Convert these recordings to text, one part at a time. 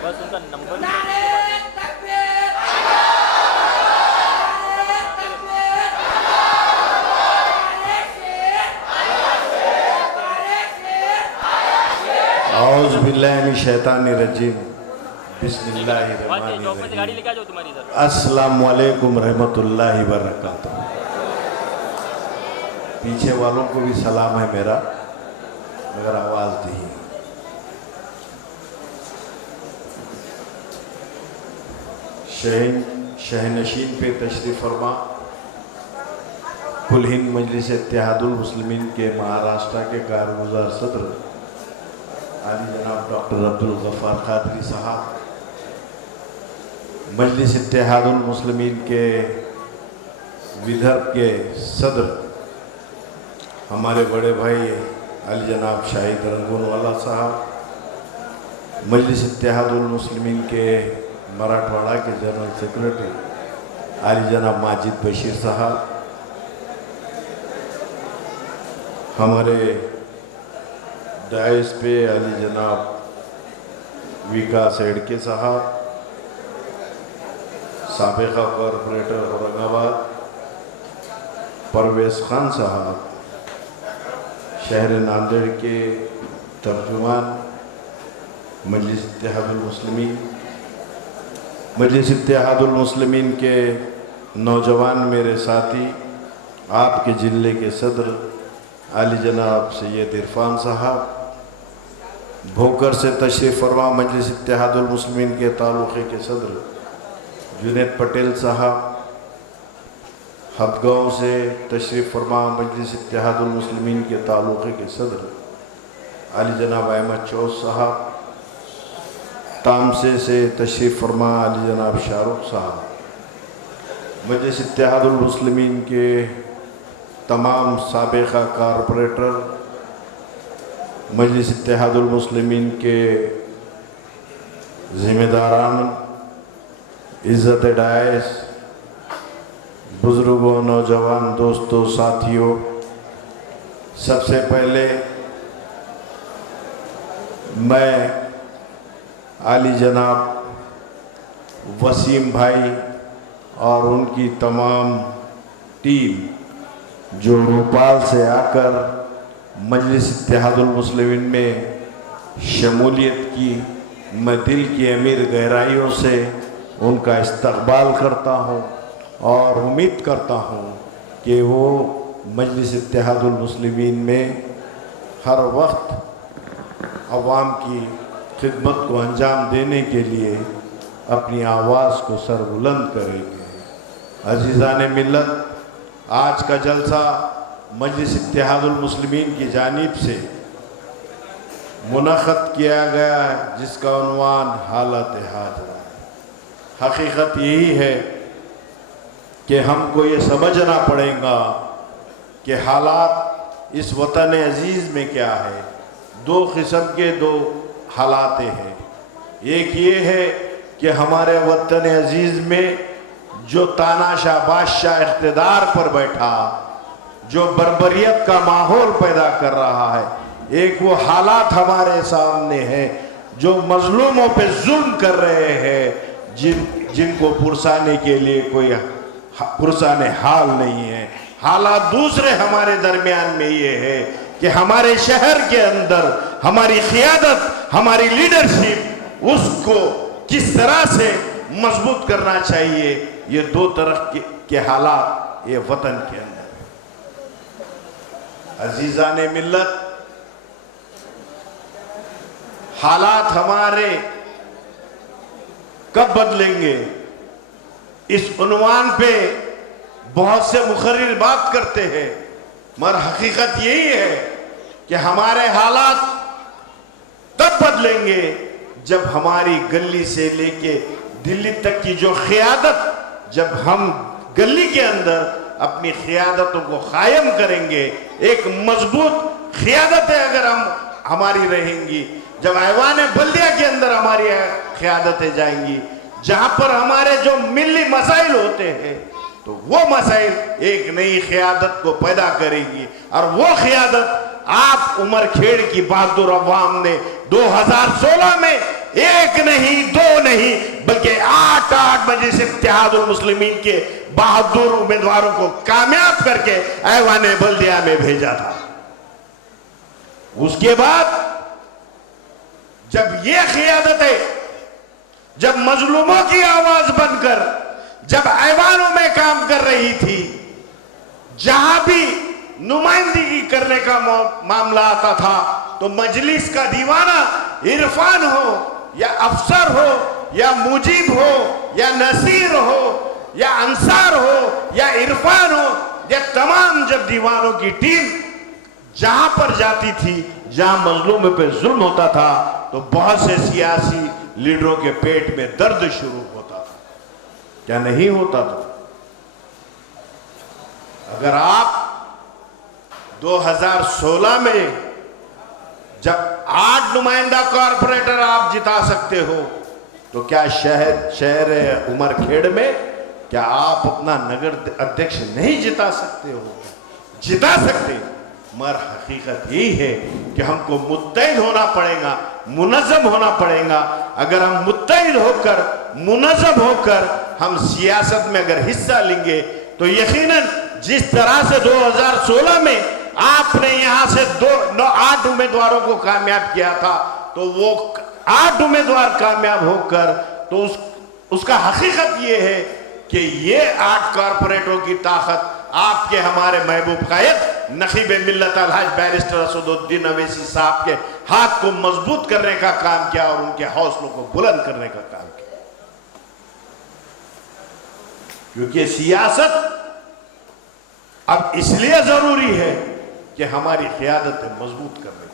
बस उनका नंबर औज़ बिल्लाहि मिनश शैतानिर रजीम गाड़ी बिस्मिल्लाहिर्रहमानिर्रहीम लेके आ जाओ तुम्हारी इधर। अस्सलामु अलैकुम रहमतुल्लाहि वबरकातुहू। पीछे वालों को भी सलाम है मेरा, मगर आवाज दी। शहनशीन पे तशरीफ फरमा कुल हिंद मजलिस इत्तेहादुल मुस्लिमीन के महाराष्ट्र के कारगुजार सदर आली जनाब डॉक्टर अब्दुल गफ्फार कादरी साहब, मजलिस इत्तेहादुल मुस्लिमीन के विदर्भ के सदर हमारे बड़े भाई अली जनाब शाहिद रंगूनवाला साहब, मजलिस इत्तेहादुल मुस्लिमीन के मराठवाड़ा के जनरल सेक्रेटरी अली जनाब माजिद बशीर साहब, हमारे डायस पे अली जनाब विकास एडके साहब, साबिका कॉरपोरेटर औरंगाबाद परवेज़ खान साहब, शहर नांदेड़ के तर्जुमान मजलिस इत्तेहादुल मुस्लिमीन, मजलिस इत्तेहादुल मुस्लिमीन के नौजवान मेरे साथी, आपके ज़िले के सदर आली जनाब सैयद इरफान साहब, भोकर से तशरीफ़ फरमा मजलिस इत्तेहादुल मुस्लिमीन के तालुक़े के सदर जुनैद पटेल साहब, हदगांव से तशरीफ़ फरमा मजलिस इत्तेहादुल मुस्लिमीन के तालुक़े के सदर आली जनाब अहमद चौस साहब, तामसे से तशरीफ़ फरमा आली जनाब शाहरुख साहब, मजलिस इत्तेहादुल मुस्लिमीन के तमाम साबिका कॉरपोरेटर, मजलिस इत्तेहादुल मुस्लिमीन के ज़िम्मेदारान, इज़्ज़त डायस, बुज़ुर्गों, नौजवान दोस्तों, साथियों, सबसे पहले मैं आली जनाब वसीम भाई और उनकी तमाम टीम जो भोपाल से आकर मजलिस इत्तेहादुल मुस्लिमीन में शमूलियत की, मैं दिल की अमीर गहराइयों से उनका इस्तकबाल करता हूँ और उम्मीद करता हूँ कि वो मजलिस इत्तेहादुल मुस्लिमीन में हर वक्त अवाम की खिदमत को अंजाम देने के लिए अपनी आवाज़ को सरबुलंद करेंगे। अज़ीज़ाने मिल्लत, आज का जलसा मजलिस इत्तेहादुल मुस्लिमीन की जानिब से मुनक़्क़द किया गया है, जिसका उन्वान हालत हाज़िरा है। हकीकत यही है कि हमको ये समझना पड़ेगा कि हालात इस वतन अजीज़ में क्या है। दो किस्म के दो हालात हैं। एक ये है कि हमारे वतन अजीज़ में जो तानाशाह बादशाह इक़्तिदार पर बैठा, जो बर्बरियत का माहौल पैदा कर रहा है, एक वो हालात हमारे सामने हैं जो मजलूमों पे जुल्म कर रहे हैं, जिनको पुरसाने के लिए कोई पुरसाने हाल नहीं है। हालात दूसरे हमारे दरमियान में ये है कि हमारे शहर के अंदर हमारी क़ियादत, हमारी लीडरशिप, उसको किस तरह से मजबूत करना चाहिए। ये दो तरह के हालात ये वतन के अंदर। अजीज़ाने मिल्लत, हालात हमारे कब बदलेंगे, इस उन्वान पे बहुत से मुखर्रिर बात करते हैं, मगर हकीकत यही है कि हमारे हालात तब बदलेंगे जब हमारी गली से लेके दिल्ली तक की जो क़ियादत, जब हम गली के अंदर अपनी क़ियादतों को कायम करेंगे। एक मजबूत क़ियादत है अगर हमारी रहेंगी, जब ऐवान बल्दिया के अंदर हमारी क़ियादतें जाएंगी, जहाँ पर हमारे जो मिली मसाइल होते हैं, तो वो मसाइल एक नई क़ियादत को पैदा करेगी। और वो क़ियादत आप उमर खेड़ की बहादुर अवाम ने 2016 में एक नहीं, 2 नहीं, बल्कि 8 बजे से इत्तेहादुल मुस्लिमीन के बहादुर उम्मीदवारों को कामयाब करके ऐवान बल्दिया में भेजा था। उसके बाद जब ये क़ियादतें, जब मजलूमों की आवाज बनकर जब ऐवानों में काम कर रही थी, जहां भी नुमाइंदगी करने का मामला आता था तो मजलिस का दीवाना इरफान हो या अफसर हो या मुजीब हो या नसीर हो या अंसार हो या इरफान हो, या तमाम जब दीवानों की टीम जहां पर जाती थी, जहां मजलूम पे जुल्म होता था, तो बहुत से सियासी लीडरों के पेट में दर्द शुरू होता था। क्या नहीं होता था? अगर आप 2016 में जब 8 नुमाइंदा कॉरपोरेटर आप जिता सकते हो, तो क्या शहर उमरखेड़ में क्या आप अपना नगर अध्यक्ष नहीं जिता सकते हो? जिता सकते, मगर हकीकत यही है कि हमको मुत्तहिद होना पड़ेगा, मुनज़्ज़म होना पड़ेगा। अगर हम मुत्तहिद होकर, मुनज़्ज़म होकर हम सियासत में अगर हिस्सा लेंगे, तो यकीनन जिस तरह से 2016 में आपने यहां से 8 उम्मीदवारों को कामयाब किया था, तो वो 8 उम्मीदवार कामयाब होकर, तो उसका हकीकत ये है कि ये 8 कॉरपोरेटरों की ताकत आपके हमारे महबूब कायद नखीब मिल्लत अलहाज बैरिस्टर असदुद्दीन अवैसी साहब के हाथ को मजबूत करने का काम किया और उनके हौसलों को बुलंद करने का काम किया। क्योंकि सियासत अब इसलिए जरूरी है कि हमारी क़ियादत मजबूत करने।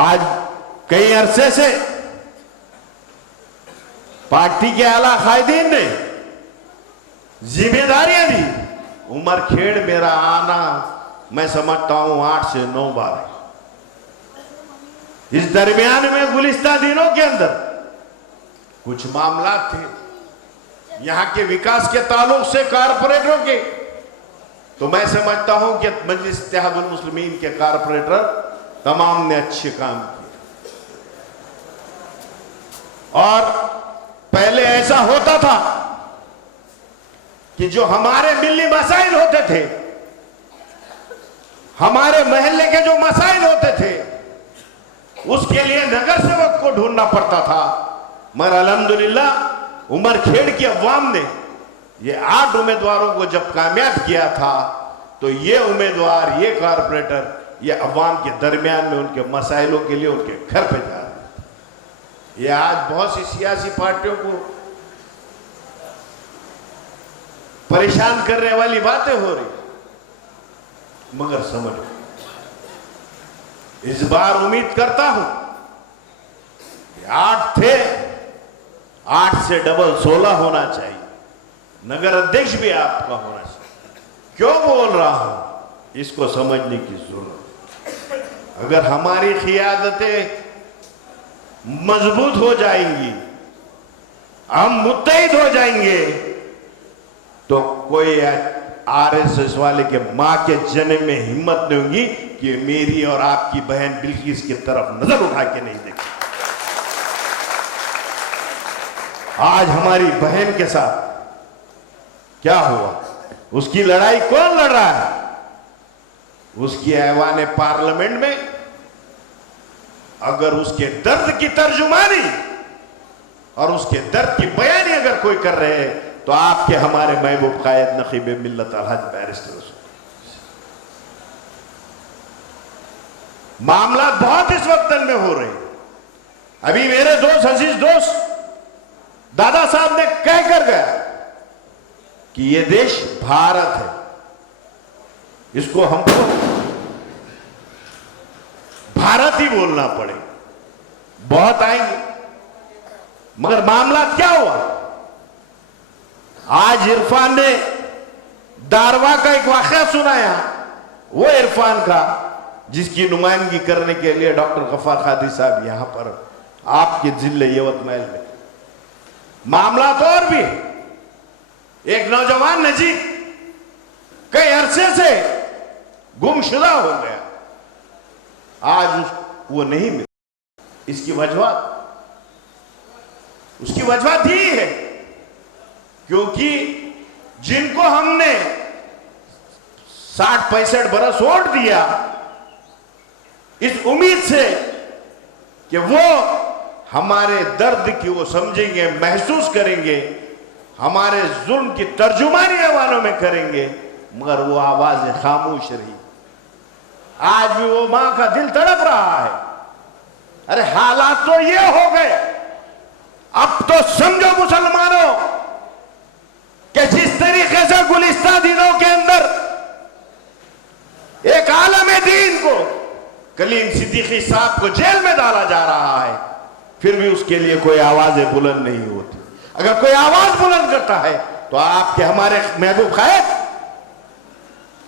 आज कई अरसे से पार्टी के आला कायदीन ने जिम्मेदारियां दी। उमरखेड़ मेरा आना मैं समझता हूं 8 से 9 बार है। इस दरमियान में गुलिस्ता दिनों के अंदर कुछ मामला थे यहां के विकास के ताल्लुक से कारपोरेटरों के, तो मैं समझता हूं कि मजलिस इत्तेहादुल मुस्लिमीन के कारपोरेटर तमाम ने अच्छे काम किए। और पहले ऐसा होता था कि जो हमारे मिली मसाइल होते थे, हमारे महल्ले के जो मसाइल होते थे, उसके लिए नगर सेवक को ढूंढना पड़ता था। मगर अल्हम्दुलिल्लाह उमरखेड़ की अवाम ने ये 8 उम्मीदवारों को जब कामयाब किया था, तो ये उम्मीदवार, ये कारपोरेटर, ये अवाम के दरमियान में उनके मसाइलों के लिए उनके घर पे जा रहे हैं। ये आज बहुत सी सियासी पार्टियों को परेशान करने वाली बातें हो रही, मगर समझो, इस बार उम्मीद करता हूं 8 थे, 8 से डबल 16 होना चाहिए। नगर अध्यक्ष भी आपका होना चाहिए। क्यों बोल रहा हूं, इसको समझने की जरूरत। अगर हमारी क़ियादतें मजबूत हो जाएंगी, हम मुत्तहिद हो जाएंगे, तो कोई आरएसएस वाले के मां के जन्म में हिम्मत नहीं होगी कि मेरी और आपकी बहन बिल्किस की तरफ नजर उठा के नहीं देखें। आज हमारी बहन के साथ क्या हुआ, उसकी लड़ाई कौन लड़ रहा है? उसकी ऐवान पार्लियामेंट में अगर उसके दर्द की तर्जुमानी और उसके दर्द की बयानी अगर कोई कर रहे हैं, तो आपके हमारे महबूब कायद नखीब मिल्लत अलहाज बैरिस्टर। मामला बहुत इस वक्त में हो रहे हैं। अभी मेरे दोस्त, अजीज दोस्त दादा साहब ने कह कर गया कि यह देश भारत है, इसको हमको भारत ही बोलना पड़े। बहुत आएंगे, मगर मामला क्या हुआ? आज इरफान ने दारवा का एक वाकया सुनाया, वो इरफान का जिसकी नुमाइंदगी करने के लिए डॉक्टर गफ्फार कादरी साहब यहां पर आपके जिले यवतमाल में। मामला तो और भी, एक नौजवान नजीब कई अरसे से गुमशुदा हो गया, आज वो नहीं मिला। इसकी वजह उसकी वजह थी है क्योंकि जिनको हमने 60-65 बरस वोट दिया इस उम्मीद से कि वो हमारे दर्द की वो समझेंगे, महसूस करेंगे, हमारे जुल्म की तर्जुमानी आवाज़ों में करेंगे, मगर वो आवाजें खामोश रही। आज भी वो मां का दिल तड़प रहा है। अरे हालात तो ये हो गए, अब तो समझो मुसलमानों कि जिस तरीके से गुलिस्तान दिनों के अंदर एक आलम दीन को कलीम सिद्दीकी साहब को जेल में डाला जा रहा है, फिर भी उसके लिए कोई आवाजें बुलंद नहीं होती। अगर कोई आवाज बुलंद करता है तो आपके हमारे महबूब खायद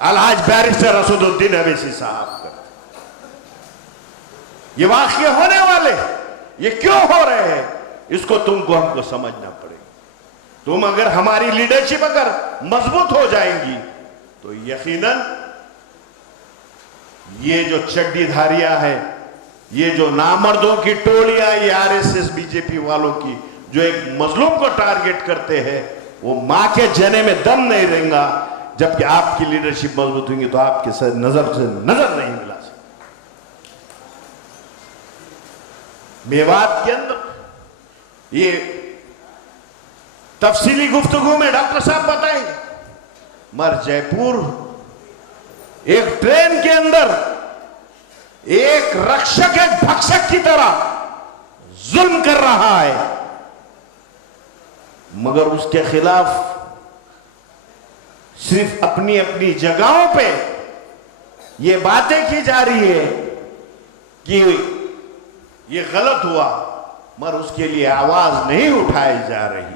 अलहाज बैरिस्टर असदुद्दीन अवैसी साहब करते। ये वाकये होने वाले, ये क्यों हो रहे हैं, इसको तुमको हमको समझना पड़ेगा। तुम अगर हमारी लीडरशिप अगर मजबूत हो जाएंगी तो यकीनन ये जो चड्डीधारियां है, ये जो नामर्दों की टोलियां, ये आरएसएस बीजेपी वालों की जो एक मजलूम को टारगेट करते हैं, वो मां के जने में दम नहीं रहेगा। जबकि आपकी लीडरशिप मजबूत होंगी तो आपके नजर से नजर नहीं मिला सकता। मेवात के अंदर ये तफसीली गुफ्तगू में डॉक्टर साहब बताएंगे, मगर जयपुर एक ट्रेन के अंदर एक रक्षक एक भक्षक की तरह जुल्म कर रहा है, मगर उसके खिलाफ सिर्फ अपनी अपनी जगहों पे ये बातें की जा रही है कि ये गलत हुआ, मगर उसके लिए आवाज नहीं उठाई जा रही।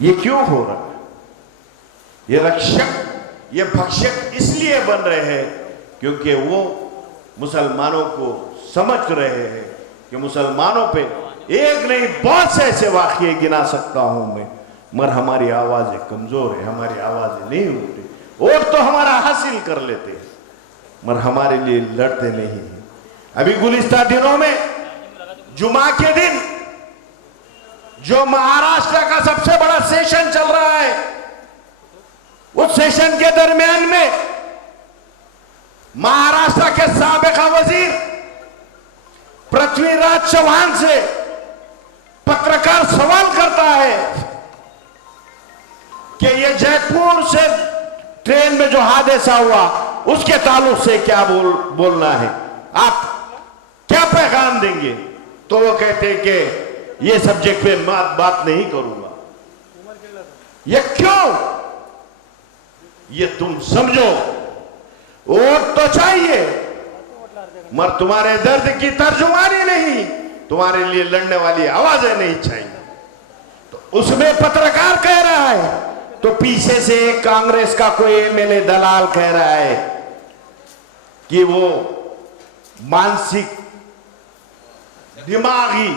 ये क्यों हो रहा है? ये रक्षक ये भक्षक इसलिए बन रहे हैं क्योंकि वो मुसलमानों को समझ रहे हैं कि मुसलमानों पे एक नहीं बहुत से ऐसे वाक़ये गिना सकता हूं मैं, मगर हमारी आवाजें कमजोर है, हमारी आवाजें नहीं उठती। वोट तो हमारा हासिल कर लेते हैं मगर हमारे लिए लड़ते नहीं हैं। अभी गुलिस्तान दिनों में जुमा के दिन जो महाराष्ट्र का सबसे बड़ा सेशन चल रहा है, उस सेशन के दरमियान में महाराष्ट्र के साबिका वजीर पृथ्वीराज चौहान से पत्रकार सवाल करता है कि ये जयपुर से ट्रेन में जो हादसा हुआ उसके ताल्लुक से क्या बोलना है, आप क्या पैगाम देंगे? तो वो कहते हैं कि ये सब्जेक्ट पे बात नहीं करूंगा। ये क्यों? ये तुम समझो, वोट तो चाहिए मगर तुम्हारे दर्द की तर्जुमानी नहीं, तुम्हारे लिए लड़ने वाली आवाजें नहीं चाहिए। तो उसमें पत्रकार कह रहा है तो पीछे से कांग्रेस का कोई एमएलए दलाल कह रहा है कि वो मानसिक दिमागी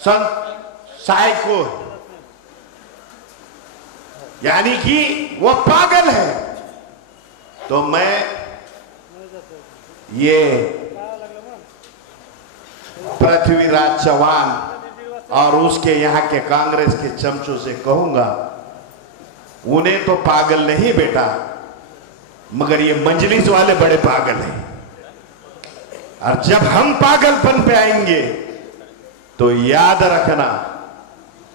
साइको, यानी कि वो पागल है। तो मैं ये पृथ्वीराज चौहान और उसके यहाँ के कांग्रेस के चमचों से कहूंगा, उन्हें तो पागल नहीं बेटा, मगर ये मंजलिस वाले बड़े पागल हैं। और जब हम पागलपन पे आएंगे तो याद रखना,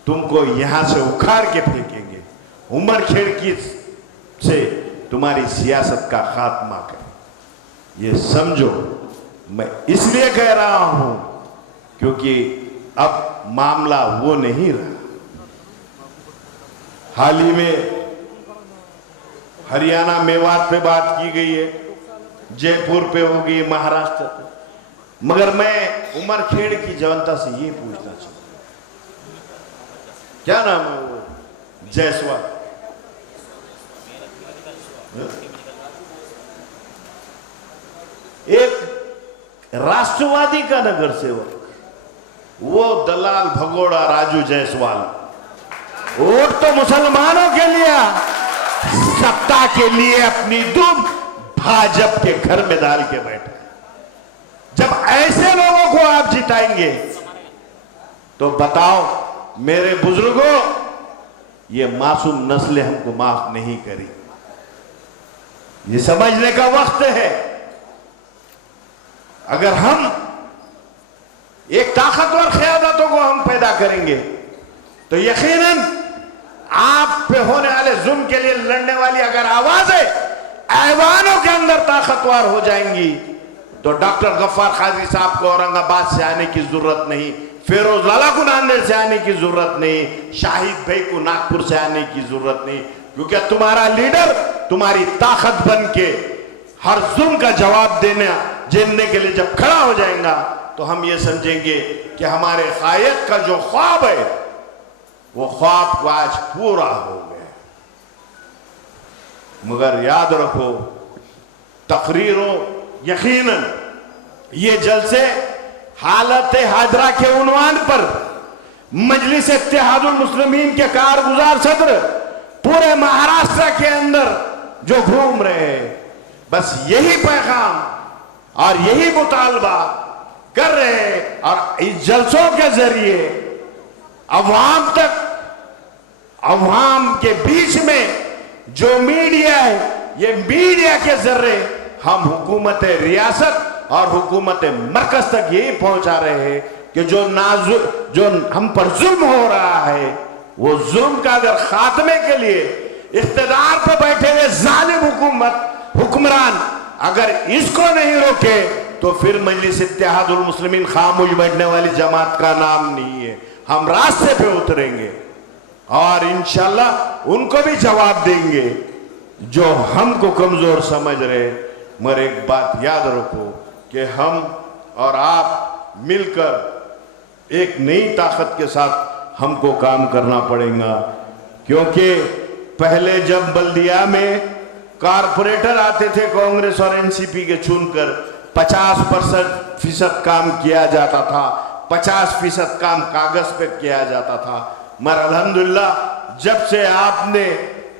तुमको यहां से उखाड़ के फेंकेंगे, उमर खिड़की से तुम्हारी सियासत का खात्मा करें। ये समझो, मैं इसलिए कह रहा हूं क्योंकि अब मामला वो नहीं रहा। हाल ही में हरियाणा मेवात पे बात की गई है, जयपुर पे हो गई, महाराष्ट्र पे, मगर मैं उमरखेड़ की जनता से ये पूछना चाहूंगा, क्या नाम है वो जायसवाल, एक राष्ट्रवादी का नगर सेवक, वो दलाल भगोड़ा राजू जायसवाल वोट तो मुसलमानों के लिए, सत्ता के लिए अपनी दुम भाजपा के घर में डाल के बैठे। जब ऐसे लोगों को आप जिताएंगे। तो बताओ मेरे बुजुर्गों, ये मासूम नस्लें हमको माफ नहीं करी। ये समझने का वक्त है, अगर हम एक ताकतवर क़यादतों को हम पैदा करेंगे तो यकीनन आप पे होने वाले जुल्म के लिए लड़ने वाली अगर आवाजें ऐवानों के अंदर ताकतवर हो जाएंगी तो डॉक्टर गफ्फार कादरी साहब को औरंगाबाद से आने की जरूरत नहीं, फिरोज लाला को नांदेड़ से आने की जरूरत नहीं, शाहिद भाई को नागपुर से आने की जरूरत नहीं, क्योंकि तुम्हारा लीडर तुम्हारी ताकत बन के हर जुल्म का जवाब देने के लिए जब खड़ा हो जाएगा तो हम ये समझेंगे कि हमारे कायद का जो ख्वाब है वो ख्वाब को आज पूरा हो गया। मगर याद रखो, तकरीरों यकीनन ये जलसे हालत हाजरा के उन्वान पर मजलिस इत्तेहादुल मुस्लिमीन के कारगुजार सदर पूरे महाराष्ट्र के अंदर जो घूम रहे हैं, बस यही पैगाम और यही मुतालबा कर रहे हैं। और इस जलसों के जरिए अवाम तक, अवाम के बीच में जो मीडिया है, ये मीडिया के जरिए हम हुकूमत रियासत और हुकूमत मरकज तक यही पहुंचा रहे हैं कि जो हम पर जुल्म हो रहा है, वो जुल्म का अगर खात्मे के लिए इख्तिदार पर बैठे हुए जालिम हुक्मरान अगर इसको नहीं रोके तो फिर मजलिस इत्तेहादुल मुस्लिमीन खामोश बैठने वाली जमात का नाम नहीं है। हम रास्ते पे उतरेंगे और इंशाल्लाह उनको भी जवाब देंगे जो हमको कमजोर समझ रहे। मगर एक बात याद रखो कि हम और आप मिलकर एक नई ताकत के साथ हमको काम करना पड़ेगा, क्योंकि पहले जब बल्दिया में कारपोरेटर आते थे कांग्रेस और एनसीपी के चुनकर 50% काम किया जाता था, 50% काम कागज पे किया जाता था। मगर अल्हम्दुलिल्लाह जब से आपने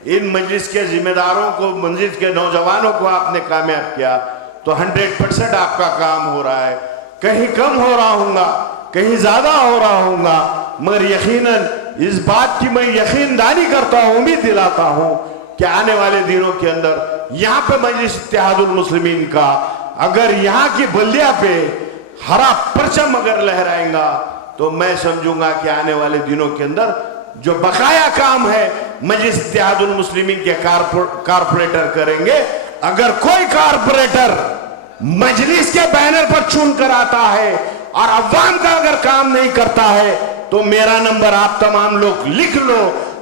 इन मजलिस के जिम्मेदारों को, मजलिस के नौजवानों को आपने कामयाब किया तो 100% आपका काम हो रहा है। कहीं कम हो रहा हूँगा, कहीं ज्यादा हो रहा हूँगा, मगर यकीनन इस बात की मैं यकीनदानी करता हूँ, उम्मीद दिलाता हूँ कि आने वाले दिनों के अंदर यहाँ पे मजलिस इत्तेहादुल मुस्लिमीन का अगर यहाँ की बल्दिया पे हरा परचम अगर लहराएगा तो मैं समझूंगा कि आने वाले दिनों के अंदर जो बकाया काम है मजलिस इत्तेहादुल मुस्लिमीन के कारपोरेटर करेंगे। अगर कोई कारपोरेटर मजलिस के बैनर पर चुन कर आता है और अवाम का अगर काम नहीं करता है तो मेरा नंबर आप तमाम लोग लिख लो।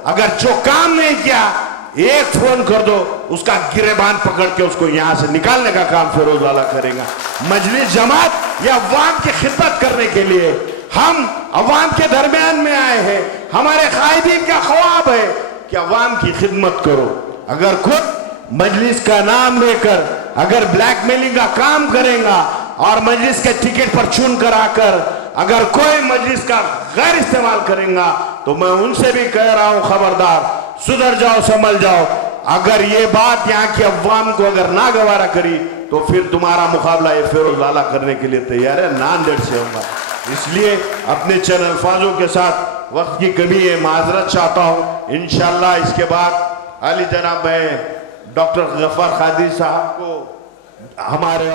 अगर जो काम नहीं किया एक फोन कर दो, उसका गिरेबान पकड़ के उसको यहां से निकालने का काम फिरोज वाला करेगा। मजलिस जमात या अवाम की खिदमत करने के लिए हम अवाम के दरमियान में आए हैं। हमारे कायदीन का ख्वाब है कि अवाम की खिदमत करो। अगर खुद मजलिस का नाम लेकर अगर ब्लैकमेलिंग का काम करेगा और मजलिस के टिकट पर चुन कर आकर अगर कोई मजलिस का गैर इस्तेमाल करेगा तो मैं उनसे भी कह रहा हूं, खबरदार, सुधर जाओ, संभल जाओ। अगर ये बात यहाँ की अवाम को अगर ना गवारा करी तो फिर तुम्हारा मुकाबला ये फिरोज लाला करने के लिए तैयार है, नांदेड़ से होगा। इसलिए अपने चंद अल्फाजों के साथ वक्त की कमी है, माजरत चाहता हूँ। इंशाल्लाह इसके बाद आली जनाब मैं डॉक्टर गफ्फार कादरी साहब को हमारे